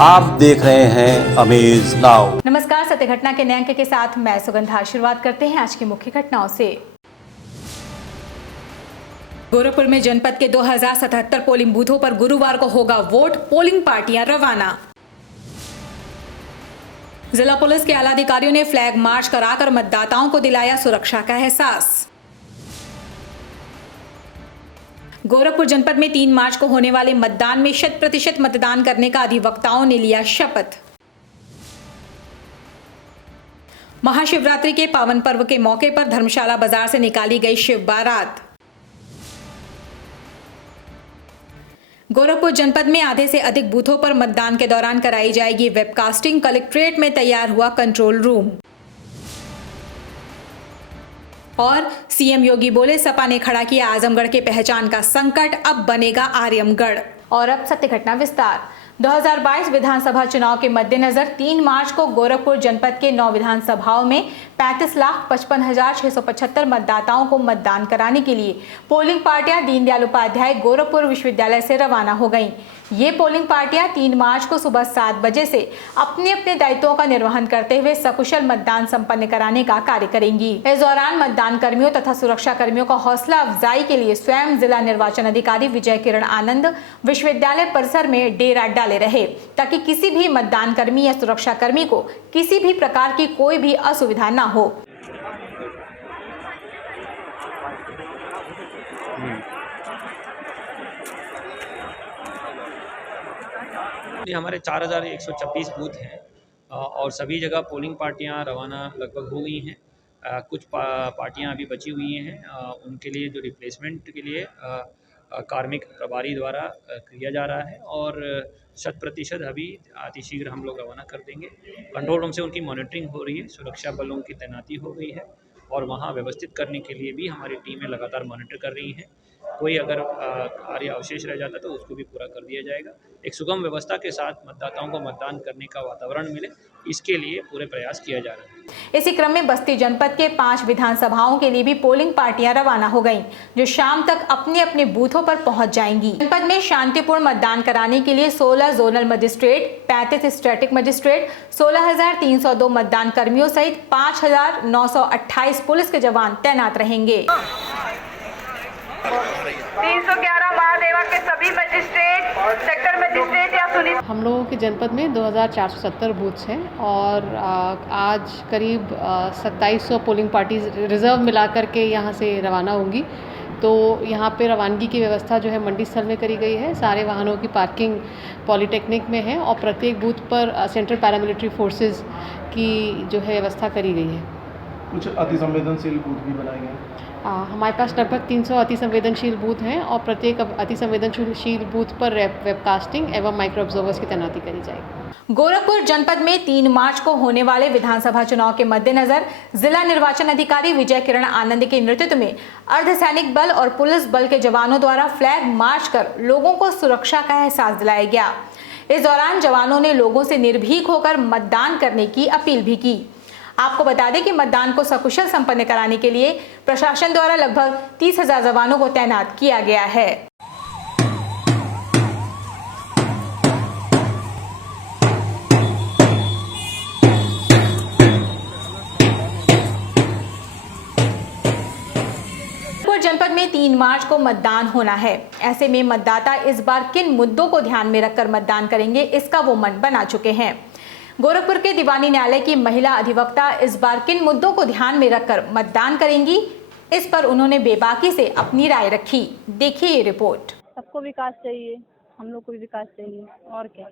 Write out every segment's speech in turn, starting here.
आप देख रहे हैं अमेज नाउ। नमस्कार, सत्य घटना के नए अंक के साथ मैं सुगंधा। शुरुआत करते हैं आज की मुख्य घटनाओं से। गोरखपुर में जनपद के 2077 पोलिंग बूथों पर गुरुवार को होगा वोट, पोलिंग पार्टियां रवाना। जिला पुलिस के आला अधिकारियों ने फ्लैग मार्च कराकर मतदाताओं को दिलाया सुरक्षा का एहसास। गोरखपुर जनपद में 3 मार्च को होने वाले मतदान में 100% मतदान करने का अधिवक्ताओं ने लिया शपथ। महाशिवरात्रि के पावन पर्व के मौके पर धर्मशाला बाजार से निकाली गई शिव बारात। गोरखपुर जनपद में आधे से अधिक बूथों पर मतदान के दौरान कराई जाएगी वेबकास्टिंग। कलेक्ट्रेट में तैयार हुआ कंट्रोल रूम। और सीएम योगी बोले, सपा ने खड़ा किया आजमगढ़ के पहचान का संकट, अब बनेगा आर्यमगढ़। और अब सत्य घटना विस्तार। 2022 विधानसभा चुनाव के मद्देनजर 3 मार्च को गोरखपुर जनपद के 9 विधानसभाओं में 35,55,675 मतदाताओं को मतदान कराने के लिए पोलिंग पार्टियां दीनदयाल उपाध्याय गोरखपुर विश्वविद्यालय से रवाना हो गईं। ये पोलिंग पार्टियां 3 मार्च को सुबह 7 बजे से अपने अपने दायित्वों का निर्वहन करते हुए सकुशल मतदान संपन्न कराने का कार्य करेंगी। इस दौरान मतदान कर्मियों तथा सुरक्षा कर्मियों का हौसला अफजाई के लिए स्वयं जिला निर्वाचन अधिकारी विजय किरण आनंद विश्वविद्यालय परिसर में डेरा डाले रहे, ताकि किसी भी मतदान कर्मी या सुरक्षा कर्मी को किसी भी प्रकार की कोई भी असुविधा न हो। हमारे 4126 बूथ हैं और सभी जगह पोलिंग पार्टियां रवाना लगभग हो गई हैं। कुछ पार्टियां अभी बची हुई हैं, उनके लिए जो रिप्लेसमेंट के लिए कार्मिक प्रभारी द्वारा किया जा रहा है और 100% अभी अतिशीघ्र हम लोग रवाना कर देंगे। कंट्रोल रूम से उनकी मॉनिटरिंग हो रही है, सुरक्षा बलों की तैनाती हो गई है और वहाँ व्यवस्थित करने के लिए भी हमारी टीमें लगातार मॉनिटर कर रही हैं। कोई अगर कार्य अवशेष रह जाता तो उसको भी पूरा कर दिया जाएगा। एक सुगम व्यवस्था के साथ मतदाताओं को मतदान करने का वातावरण मिले, इसके लिए पूरे प्रयास किया जा रहा है। इसी क्रम में बस्ती जनपद के 5 विधानसभाओं के लिए भी पोलिंग पार्टियां रवाना हो गईं, जो शाम तक अपने अपने बूथों पर पहुंच जाएंगी। जनपद में शांतिपूर्ण मतदान कराने के लिए 16 जोनल मजिस्ट्रेट, 35 स्टैटिक मजिस्ट्रेट, 16,302 मतदान कर्मियों सहित 5,928 पुलिस के जवान तैनात रहेंगे। 311 महादेवा के सभी मजिस्ट्रेट, सेक्टर मजिस्ट्रेट या सुनिश्चित। हम लोगों के जनपद में 2470 बूथ्स हैं और आज करीब 2700 पोलिंग पार्टीज रिज़र्व मिलाकर के यहाँ से रवाना होंगी। तो यहाँ पे रवानगी की व्यवस्था जो है मंडी स्थल में करी गई है। सारे वाहनों की पार्किंग पॉलीटेक्निक में है और प्रत्येक बूथ पर सेंट्रल पैरामिलिट्री फोर्सेस की जो है व्यवस्था करी गई है। कुछ अति संवेदनशील बूथ भी बनाए गए। हमारे पास लगभग 300 अति संवेदनशील बूथ हैं और प्रत्येक अति संवेदनशील बूथ पर वेबकास्टिंग एवं माइक्रो ऑब्जर्वर्स की तैनाती करी जाएगी। गोरखपुर जनपद में 3 मार्च को होने वाले विधानसभा चुनाव के मद्देनजर जिला निर्वाचन अधिकारी विजय किरण आनंद के नेतृत्व में अर्धसैनिक बल और पुलिस बल के जवानों द्वारा फ्लैग मार्च कर लोगों को सुरक्षा का एहसास दिलाया गया। इस दौरान जवानों ने लोगों से निर्भीक होकर मतदान करने की अपील भी की। आपको बता दें कि मतदान को सकुशल संपन्न कराने के लिए प्रशासन द्वारा लगभग 30,000 जवानों को तैनात किया गया है। जनपद में 3 मार्च को मतदान होना है। ऐसे में मतदाता इस बार किन मुद्दों को ध्यान में रखकर मतदान करेंगे, इसका वो मन बना चुके हैं। गोरखपुर के दीवानी न्यायालय की महिला अधिवक्ता इस बार किन मुद्दों को ध्यान में रखकर मतदान करेंगी, इस पर उन्होंने बेबाकी से अपनी राय रखी। देखिए ये रिपोर्ट। सबको विकास चाहिए, हम लोग को भी विकास चाहिए, और क्या।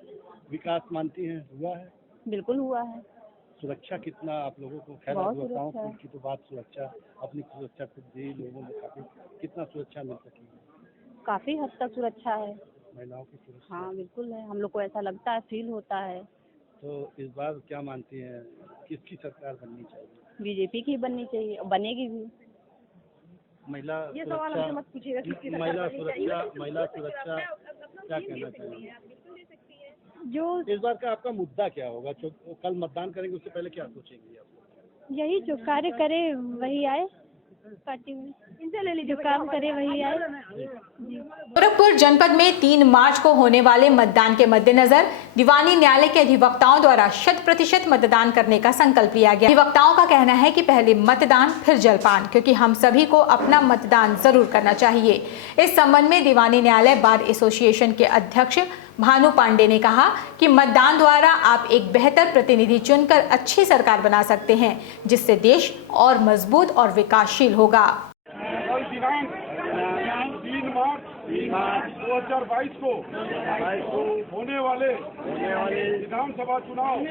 विकास मानती हैं हुआ है? बिल्कुल हुआ है। सुरक्षा कितना आप लोगों को? खैर अधिवक्ताओं की तो बात सुरक्षा, अपनी सुरक्षा खुद भी लोगों में काफी कितना सुरक्षा मिल सकी? काफी हद तक सुरक्षा है। महिलाओं की सुरक्षा? हाँ बिल्कुल है, हम लोग को ऐसा लगता है, फील होता है। तो इस बार क्या मानती हैं, किसकी सरकार बननी चाहिए? बीजेपी की बननी चाहिए, बनेगी भी। महिला ये सवाल हमसे मत पूछिएगा किसकी सरकार महिला बननी चाहिए। सुरक्षा क्या कहना चाहिए? जो इस बार का आपका मुद्दा क्या होगा? जो कल मतदान करेंगे उससे पहले क्या सोचेंगे आप? यही जो कार्य करे वही आए। पार्टी में इनसे ले लीजिए, जो काम करे वही आए। गोरखपुर जनपद में 3 मार्च को होने वाले मतदान के मद्देनजर दीवानी न्यायालय के अधिवक्ताओं द्वारा 100% मतदान करने का संकल्प लिया गया। अधिवक्ताओं का कहना है कि पहले मतदान फिर जलपान, क्योंकि हम सभी को अपना मतदान जरूर करना चाहिए। इस संबंध में दीवानी न्यायालय बार एसोसिएशन के अध्यक्ष भानु पांडे ने कहा कि मतदान द्वारा आप एक बेहतर प्रतिनिधि चुनकर अच्छी सरकार बना सकते हैं, जिससे देश और मजबूत और विकासशील होगा। कल दिनांक 3 मार्च 2022 को होने वाले विधानसभा चुनाव।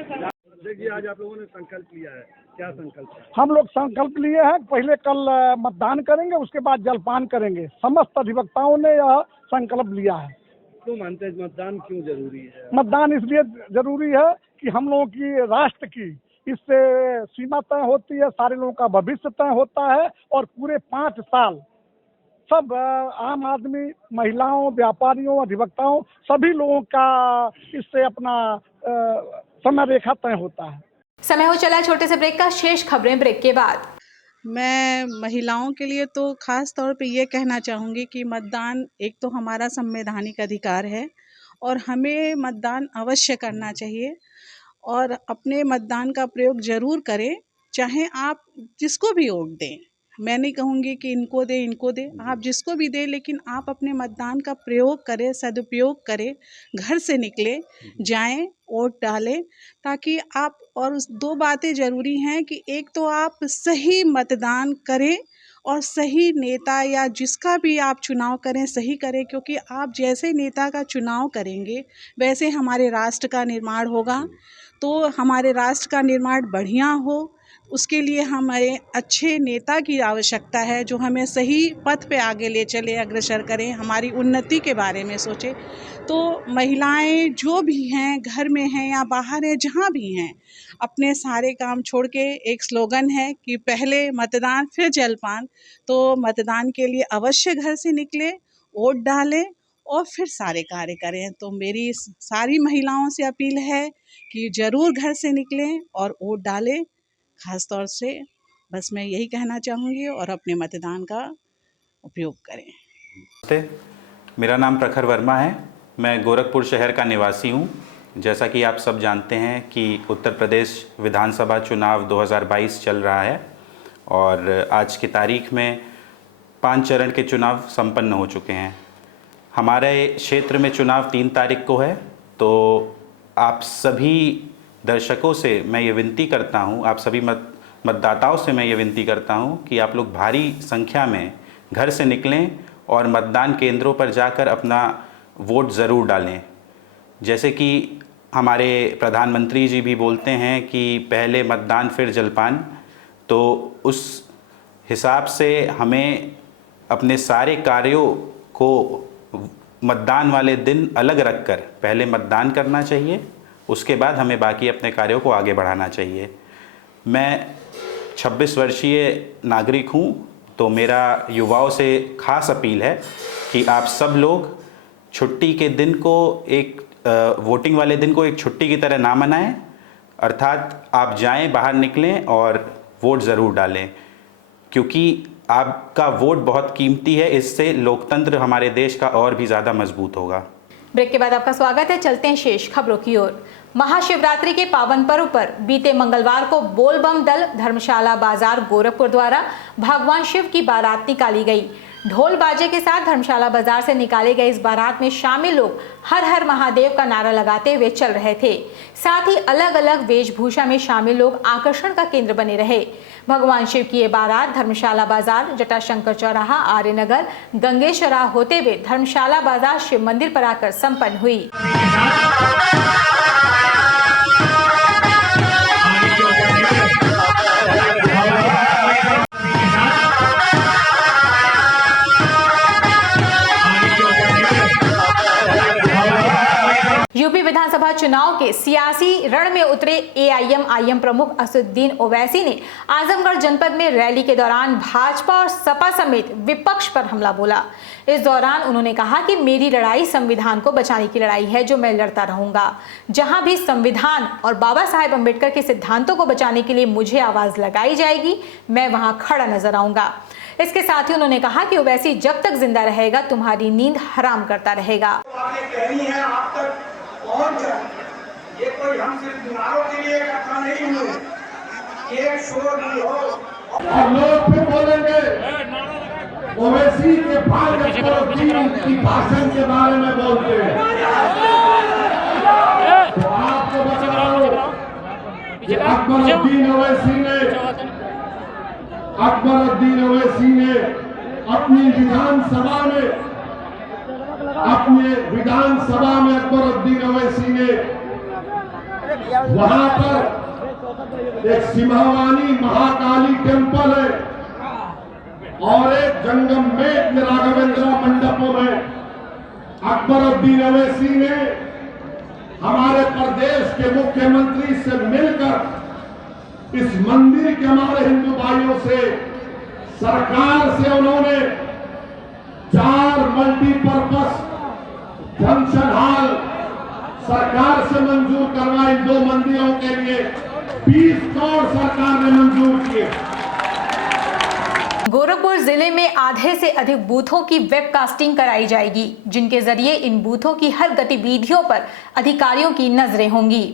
देखिए, आज आप लोगों ने संकल्प लिया है, क्या संकल्प है? हम लोग संकल्प लिए हैं, पहले कल मतदान करेंगे, उसके बाद जलपान करेंगे। समस्त अधिवक्ताओं ने यह संकल्प लिया है। क्यों मानते हैं मतदान क्यों जरूरी है? मतदान इसलिए जरूरी है कि हम लोगों की राष्ट्र की इससे सीमा तय होती है, सारे लोगों का भविष्य तय होता है और पूरे 5 साल सब आम आदमी, महिलाओं, व्यापारियों, अधिवक्ताओं, सभी लोगों का इससे अपना समय रेखा तय होता है। समय हो चला छोटे से ब्रेक का, शेष खबरें ब्रेक के बाद। मैं महिलाओं के लिए तो ख़ास तौर पे ये कहना चाहूँगी कि मतदान एक तो हमारा संवैधानिक अधिकार है और हमें मतदान अवश्य करना चाहिए और अपने मतदान का प्रयोग ज़रूर करें, चाहे आप जिसको भी वोट दें। मैं नहीं कहूँगी कि इनको दे, आप जिसको भी दें, लेकिन आप अपने मतदान का प्रयोग करें, सदुपयोग करें, घर से निकले जाएं, वोट डालें, ताकि आप और उस 2 बातें ज़रूरी हैं कि एक तो आप सही मतदान करें और सही नेता या जिसका भी आप चुनाव करें सही करें, क्योंकि आप जैसे नेता का चुनाव करेंगे वैसे हमारे राष्ट्र का निर्माण होगा। तो हमारे राष्ट्र का निर्माण बढ़िया हो, उसके लिए हमें अच्छे नेता की आवश्यकता है जो हमें सही पथ पे आगे ले चले, अग्रसर करें, हमारी उन्नति के बारे में सोचें। तो महिलाएं जो भी हैं, घर में हैं या बाहर हैं, जहाँ भी हैं, अपने सारे काम छोड़ के, एक स्लोगन है कि पहले मतदान फिर जलपान, तो मतदान के लिए अवश्य घर से निकले, वोट डालें और फिर सारे कार्य करें। तो मेरी सारी महिलाओं से अपील है कि ज़रूर घर से निकलें और वोट डालें। ख़ास तौर से बस मैं यही कहना चाहूँगी और अपने मतदान का उपयोग करें। नमस्ते, मेरा नाम प्रखर वर्मा है। मैं गोरखपुर शहर का निवासी हूँ। जैसा कि आप सब जानते हैं कि उत्तर प्रदेश विधानसभा चुनाव 2022 चल रहा है और आज की तारीख में 5 चरण के चुनाव संपन्न हो चुके हैं। हमारे क्षेत्र में चुनाव 3 तारीख को है। तो आप सभी दर्शकों से मैं ये विनती करता हूँ, आप सभी मतदाताओं से मैं ये विनती करता हूँ कि आप लोग भारी संख्या में घर से निकलें और मतदान केंद्रों पर जाकर अपना वोट ज़रूर डालें। जैसे कि हमारे प्रधानमंत्री जी भी बोलते हैं कि पहले मतदान फिर जलपान, तो उस हिसाब से हमें अपने सारे कार्यों को मतदान वाले दिन अलग रखकर पहले मतदान करना चाहिए, उसके बाद हमें बाकी अपने कार्यों को आगे बढ़ाना चाहिए। मैं 26 वर्षीय नागरिक हूँ, तो मेरा युवाओं से खास अपील है कि आप सब लोग छुट्टी के दिन को वोटिंग वाले दिन को एक छुट्टी की तरह ना मनाएं, अर्थात आप जाएं, बाहर निकलें और वोट ज़रूर डालें, क्योंकि आपका वोट बहुत कीमती है। इससे लोकतंत्र हमारे देश का और भी ज़्यादा मजबूत होगा। ब्रेक के बाद आपका स्वागत है। चलते हैं शेष खबरों की ओर। महाशिवरात्रि के पावन पर्व पर बीते मंगलवार को बोलबम दल धर्मशाला बाजार गोरखपुर द्वारा भगवान शिव की बारात निकाली गई। ढोल बाजे के साथ धर्मशाला बाजार से निकाले गए इस बारात में शामिल लोग हर हर महादेव का नारा लगाते हुए चल रहे थे। साथ ही अलग अलग वेशभूषा में शामिल लोग आकर्षण का केंद्र बने रहे। भगवान शिव की ये बारात धर्मशाला बाजार, जटाशंकर चौराहा, आर्यनगर, गंगेश्वरा होते हुए धर्मशाला बाजार शिव मंदिर पर आकर संपन्न हुई। यूपी विधानसभा चुनाव के सियासी रण में उतरे एआईएम प्रमुख असदुद्दीन ओवैसी ने आजमगढ़ जनपद में रैली के दौरान भाजपा और सपा समेत विपक्ष पर हमला बोला। इस दौरान उन्होंने कहा कि मेरी लड़ाई संविधान को बचाने की लड़ाई है, जो मैं लड़ता रहूंगा। जहां भी संविधान और बाबा साहेब अम्बेडकर के सिद्धांतों को बचाने के लिए मुझे आवाज लगाई जाएगी, मैं वहां खड़ा नजर आऊंगा। इसके साथ ही उन्होंने कहा कि ओवैसी जब तक जिंदा रहेगा तुम्हारी नींद हराम करता रहेगा। कहनी है आप तक पहुंच जाए। ये कोई हम सिर्फ नारों के लिए कथा नहीं हुए, ये शोर भी हो और लोग फिर बोलेंगे ओवैसी के की भाषण के बारे में बोलते हैं। तो आपको बता दो कि अकबरुद्दीन ओवैसी ने अपनी विधानसभा में अकबरुद्दीन ओवैसी ने वहां पर एक सिम्हावानी महाकाली टेम्पल है और एक जंगम में राघवेंद्र मंडपों में अकबरुद्दीन ओवैसी ने हमारे प्रदेश के मुख्यमंत्री से मिलकर इस मंदिर के हमारे हिंदू भाइयों से सरकार से उन्होंने 4 मल्टीपर्पज फंक्शन हॉल सरकार से मंजूर करवाए। 2 मंदिरों के लिए 20 करोड़ सरकार ने मंजूर किए। गोरखपुर जिले में आधे से अधिक बूथों की वेबकास्टिंग कराई जाएगी, जिनके जरिए इन बूथों की हर गतिविधियों पर अधिकारियों की नजरें होंगी।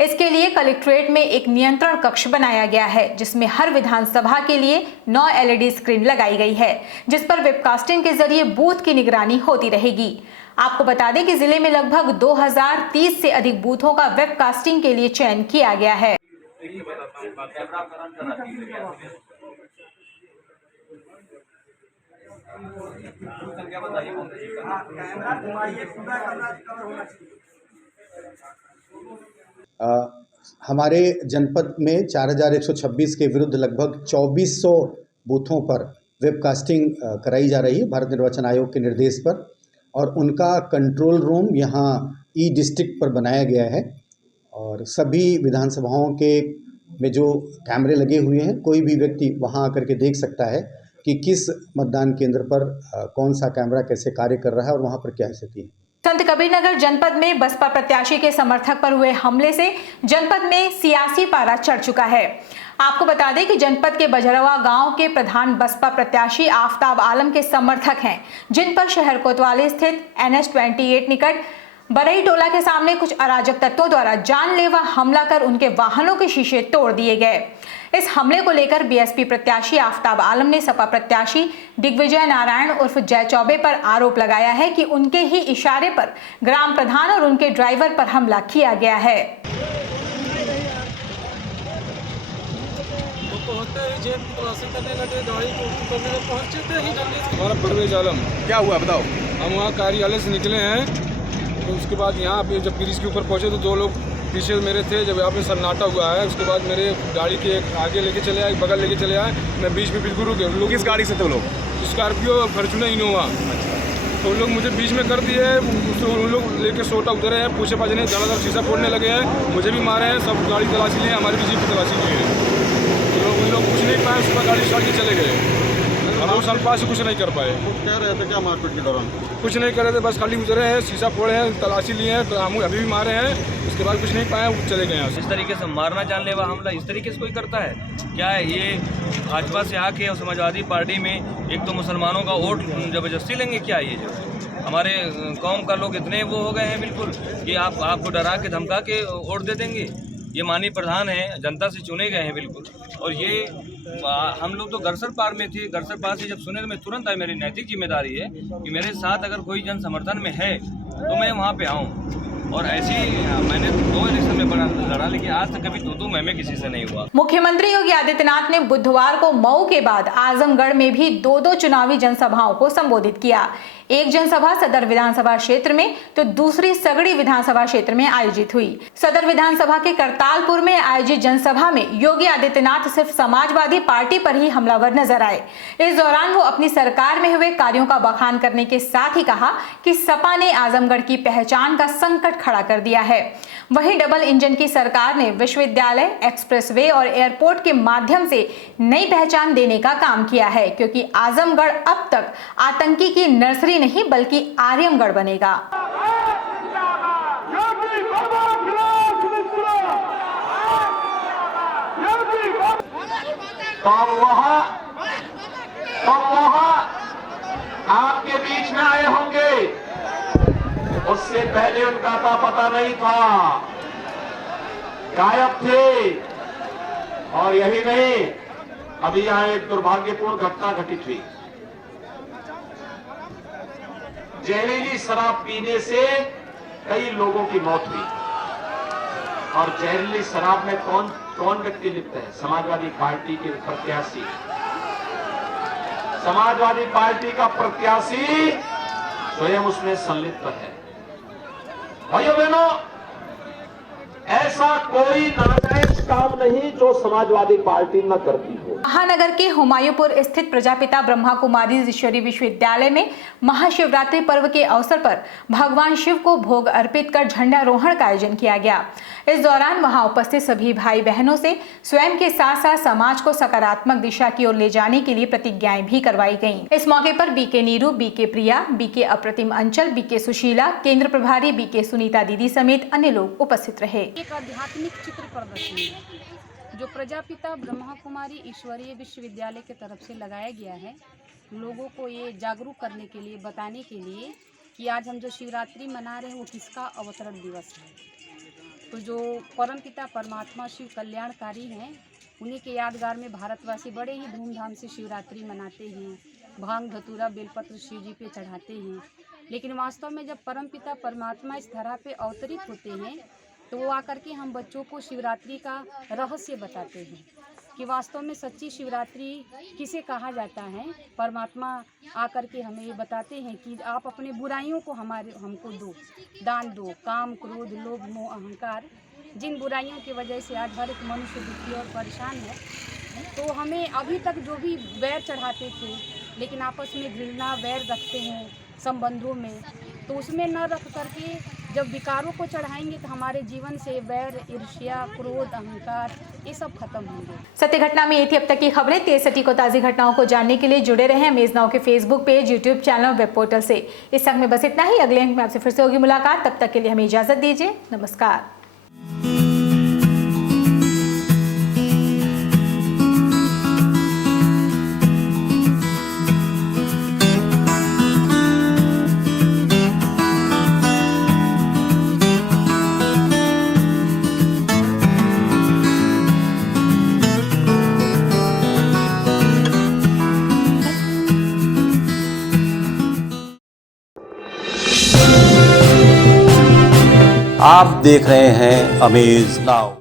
इसके लिए कलेक्ट्रेट में एक नियंत्रण कक्ष बनाया गया है, जिसमें हर विधानसभा के लिए 9 LED स्क्रीन लगाई गई है, जिस पर वेबकास्टिंग के जरिए बूथ की निगरानी होती रहेगी। आपको बता दें कि जिले में लगभग 2030 से अधिक बूथों का वेबकास्टिंग के लिए चयन किया गया है। हमारे जनपद में 4126 के विरुद्ध लगभग 2400 बूथों पर वेबकास्टिंग कराई जा रही है भारत निर्वाचन आयोग के निर्देश पर, और उनका कंट्रोल रूम यहाँ ई डिस्ट्रिक्ट पर बनाया गया है। और सभी विधानसभाओं के में जो कैमरे लगे हुए हैं, कोई भी व्यक्ति वहाँ आकर के देख सकता है कि किस मतदान केंद्र पर कौन सा कैमरा कैसे कार्य कर रहा है और वहाँ पर क्या स्थिति है। संत कबीरनगर जनपद में बसपा प्रत्याशी के समर्थक पर हुए हमले से जनपद में सियासी पारा चढ़ चुका है। आपको बता दें कि जनपद के बजरवा गांव के प्रधान बसपा प्रत्याशी आफ्ताब आलम के समर्थक हैं, जिन पर शहर कोतवाली स्थित NH 28 निकट बरई टोला के सामने कुछ अराजक तत्वों द्वारा जानलेवा हमला कर उनके वाहनों के शीशे तोड़ दिए गए। इस हमले को लेकर बीएसपी प्रत्याशी आफ्ताब आलम ने सपा प्रत्याशी दिग्विजय नारायण उर्फ जय चौबे पर आरोप लगाया है कि उनके ही इशारे पर ग्राम प्रधान और उनके ड्राइवर पर हमला किया गया है। हमारा परवेज आलम। क्या हुआ बताओ। हम वहाँ कार्यालय से निकले हैं, तो उसके बाद यहाँ पे जब ब्रिज के ऊपर पहुँचे तो 2 लोग पीछे मेरे थे। जब यहाँ पे सन्नाटा हुआ है, उसके बाद मेरे गाड़ी के आगे लेके चले आए, बगल लेके चले आए, मैं बीच में बिल्कुल रुक गया। लोग किस गाड़ी से थे लोग? Scorpio, Fortuner, Innova. तो लोग मुझे बीच में कर दिए, उन लोग लेके सोटा उतरे हैं, पूछे पाछे ने ज़्यादातर शीशा फोड़ने लगे हैं, मुझे भी मारे हैं। सब गाड़ी तलाशी लिए, हमारी भी जीप की तलाशी लिए हैं। तो उन लोग कुछ नहीं पाए, उसके बाद गाड़ी स्टार्ट के चले गए। हम लोग साल पास से कुछ नहीं कर पाए। कह रहे थे क्या मारपीट के दौरान? कुछ नहीं कर रहे थे, बस खाली गुजरे हैं, शीशा फोड़े हैं, तलाशी लिए हैं, तो हम अभी भी मारे हैं। उसके बाद कुछ नहीं पाए, चले गए हैं। इस तरीके से मारना जानलेवा हमला इस तरीके से कोई करता है क्या है? ये भाजपा से आके और समाजवादी पार्टी में एक तो मुसलमानों का वोट जबरदस्ती लेंगे क्या? ये जो हमारे कौम का लोग इतने वो हो गए हैं बिल्कुल कि आपको डरा के धमका के वोट दे देंगे। ये माननीय प्रधान हैं, जनता से चुने गए हैं बिल्कुल। और ये हम लोग तो गरसर पार में थे, गरसर पार से जब सुने तो मैं तुरंत आया। मेरी नैतिक जिम्मेदारी है कि मेरे साथ अगर कोई जन समर्थन में है तो मैं वहाँ पे आऊँ। और ऐसी मैंने 2 इलेक्शन में लड़ा, लेकिन आज तक कभी 2 मुहिम किसी से नहीं हुआ। मुख्यमंत्री योगी आदित्यनाथ ने बुधवार को मऊ के बाद आजमगढ़ में भी 2 चुनावी जनसभाओं को संबोधित किया। एक जनसभा सदर विधानसभा क्षेत्र में तो दूसरी सगड़ी विधानसभा क्षेत्र में आयोजित हुई। सदर विधानसभा के करतालपुर में आयोजित जनसभा में योगी आदित्यनाथ सिर्फ समाजवादी पार्टी पर ही हमलावर नजर आए। इस दौरान वो अपनी सरकार में हुए कार्यों का बखान करने के साथ ही कहा कि सपा ने आजमगढ़ की पहचान का संकट खड़ा कर दिया है। वहीं डबल इंजन की सरकार ने विश्वविद्यालय, एक्सप्रेसवे और एयरपोर्ट के माध्यम से नई पहचान देने का काम किया है, क्योंकि आजमगढ़ अब तक आतंकी की नर्सरी नहीं बल्कि आर्यमगढ़ बनेगा। तो वहाँ आपके बीच में आए होंगे, उससे पहले उनका था पता नहीं था, गायब थे। और यही नहीं, अभी यहां एक दुर्भाग्यपूर्ण घटना घटित हुई। जहरीली शराब पीने से कई लोगों की मौत हुई। और जहरीली शराब में कौन व्यक्ति लिप्त है? समाजवादी पार्टी के प्रत्याशी। समाजवादी पार्टी का प्रत्याशी स्वयं उसमें संलिप्त है। भाइयों बहनों, ऐसा कोई नाजायज काम नहीं जो समाजवादी पार्टी न करती हो। महानगर के हुमायूंपुर स्थित प्रजापिता ब्रह्मा कुमारी ईश्वरीय विश्वविद्यालय में महाशिवरात्रि पर्व के अवसर पर भगवान शिव को भोग अर्पित कर झंडारोहण का आयोजन किया गया। इस दौरान वहां उपस्थित सभी भाई बहनों से स्वयं के साथ साथ समाज को सकारात्मक दिशा की ओर ले जाने के लिए प्रतिज्ञाएं भी करवाई गईं। इस मौके पर बीके नीरू, बीके प्रिया, बीके अप्रतिम अंचल, बीके सुशीला, केंद्र प्रभारी बीके सुनीता दीदी समेत अन्य लोग उपस्थित रहे। एक आध्यात्मिक चित्र प्रदर्शनी जो प्रजापिता ब्रह्मा कुमारी ईश्वरीय विश्वविद्यालय के तरफ से लगाया गया है, लोगों को ये जागरूक करने के लिए, बताने के लिए कि आज हम जो शिवरात्रि मना रहे हैं वो किसका अवतरण दिवस है। तो जो परमपिता परमात्मा शिव कल्याणकारी हैं, उन्हीं के यादगार में भारतवासी बड़े ही धूमधाम से शिवरात्रि मनाते हैं, भांग धतूरा बेलपत्र शिव जी पे चढ़ाते हैं। लेकिन वास्तव में जब परमपिता परमात्मा इस धरा पे अवतरित होते हैं तो वो आकर के हम बच्चों को शिवरात्रि का रहस्य बताते हैं कि वास्तव में सच्ची शिवरात्रि किसे कहा जाता है। परमात्मा आकर के हमें ये बताते हैं कि आप अपने बुराइयों को हमको दो, दान दो। काम, क्रोध, लोभ, मोह, अहंकार, जिन बुराइयों की वजह से आज हर एक मनुष्य दुखी और परेशान है, तो हमें अभी तक जो भी वैर चढ़ाते थे, लेकिन आपस में घृणा वैर रखते हैं संबंधों में, तो उसमें न रख करके जब विकारों को चढ़ाएंगे तो हमारे जीवन से वैर, ईर्ष्या, क्रोध, अहंकार ये सब खत्म होंगे। सत्य घटना में ये थी अब तक की खबरें। तेज सटी को ताज़ी घटनाओं को जानने के लिए जुड़े रहें अमेज नाउ के फेसबुक पेज, यूट्यूब चैनल और वेब पोर्टल से। इस संग में बस इतना ही। अगले अंक में आपसे फिर से होगी मुलाकात। तब तक के लिए हमें इजाजत दीजिए। नमस्कार। आप देख रहे हैं अमेज नाउ।